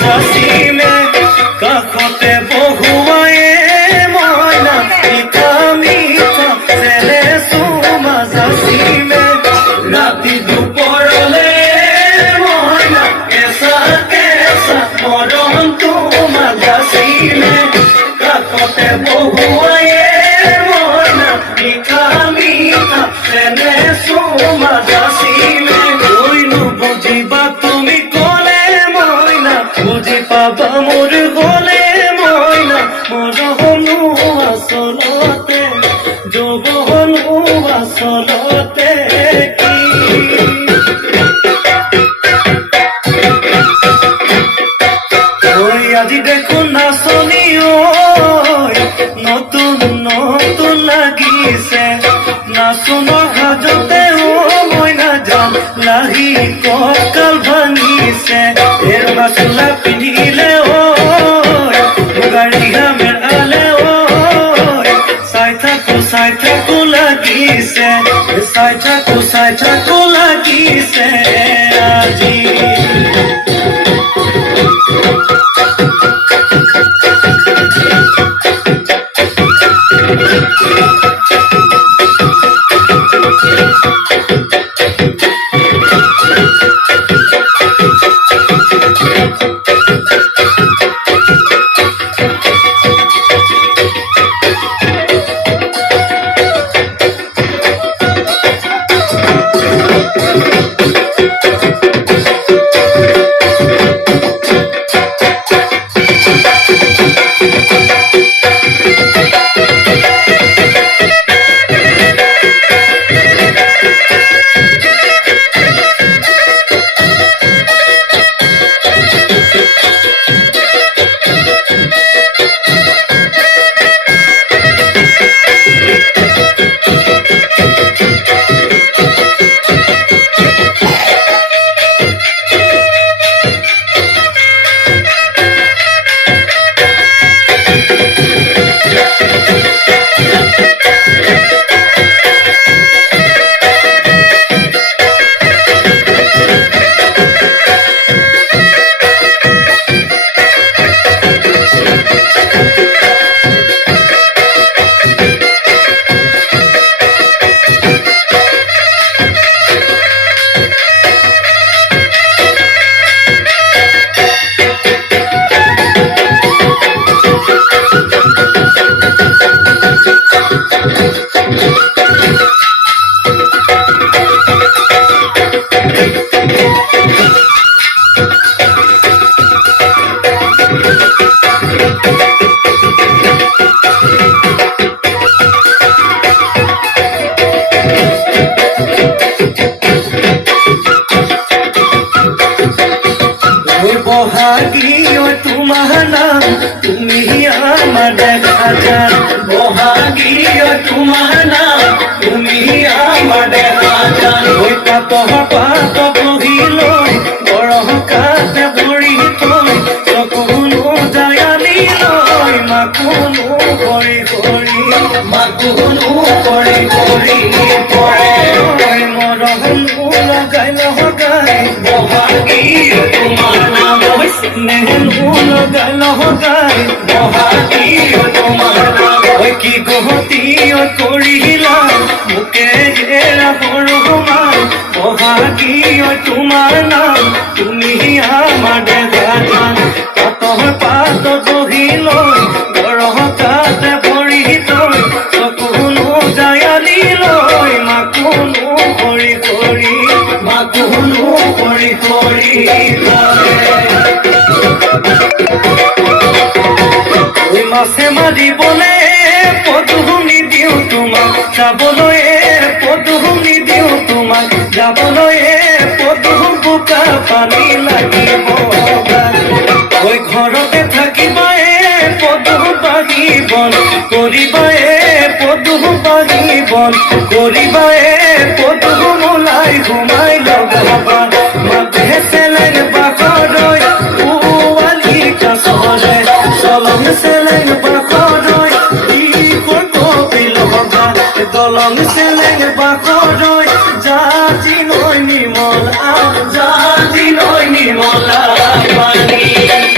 যাচিলে কাষতে বহুৱায়ে মইনা মিঠা মিঠা চেলে চুমা যাচিলে ৰাতি দুপৰলে মইনা কেঁচা কেঁচা মৰম তোমাক যাচিলে কাষতে বহুৱায়ে মইনা মিঠা মিঠা চেলে চুমা যাচিলে কৈনো বুজিবা তুমি ক'লে মইনা বুজি পাবা মোৰ গ'লে মইনা মৰহনো আচলতে যৌৱনো আচলতে কি আজি দেখোন নাচনি নতুন নতুন লাগিছে নাচনৰ হাজতে মইনা যাম লাহি কঁকাল ভাঙিছে এৰবা চোলা পিন্ধিলে মুগাৰিহা মেৰালে চাই থাকো লাগিছে চাই থাকো লাগিছে আজি বহাগী তোমাৰ নাম তুমি আমাৰ দেখা যান বহাগী তোমাৰ নাম তুমি আমাৰ দেখা যান পাত বহি লৈ গৰহ কাতে ভৰি থৈ চকুনো জায়ালি লৈ মাকুনো কৰি পৰে মৰহনো লগাই বহাগী তোমাৰ নাম লগাই বহাগী তোমাৰ নাম কি গহতি কৰিলা মোকে এৰা বৰমাই বহাগী তোমাৰ নাম তুমি আমাৰ দেখা যান পাত বহি লৈ গৰহ কাতে ভৰি থৈ চকুনো জায়ালি লৈ মাকুনো কৰি মাছে মাৰিবলে পদুমনি দিওঁ তোমাক যাবলৈ পদুমনি দিওঁ তোমাক যাবলৈ পদুম বোকা পানী লাগিব ঘৰতে থাকিবা পদুম বাঢ়িবন কৰিবা পদুম বাঢ়িবন কৰিবা পদুম ওলাই ঘুমাই লগাবা মাতে চেলেং বাখৰৈ পোৱালি কাছৰে চলং চেলেং বাখৰৈ দলং চেলেং বাখৰৈ জাতি নৈ নিমল পানী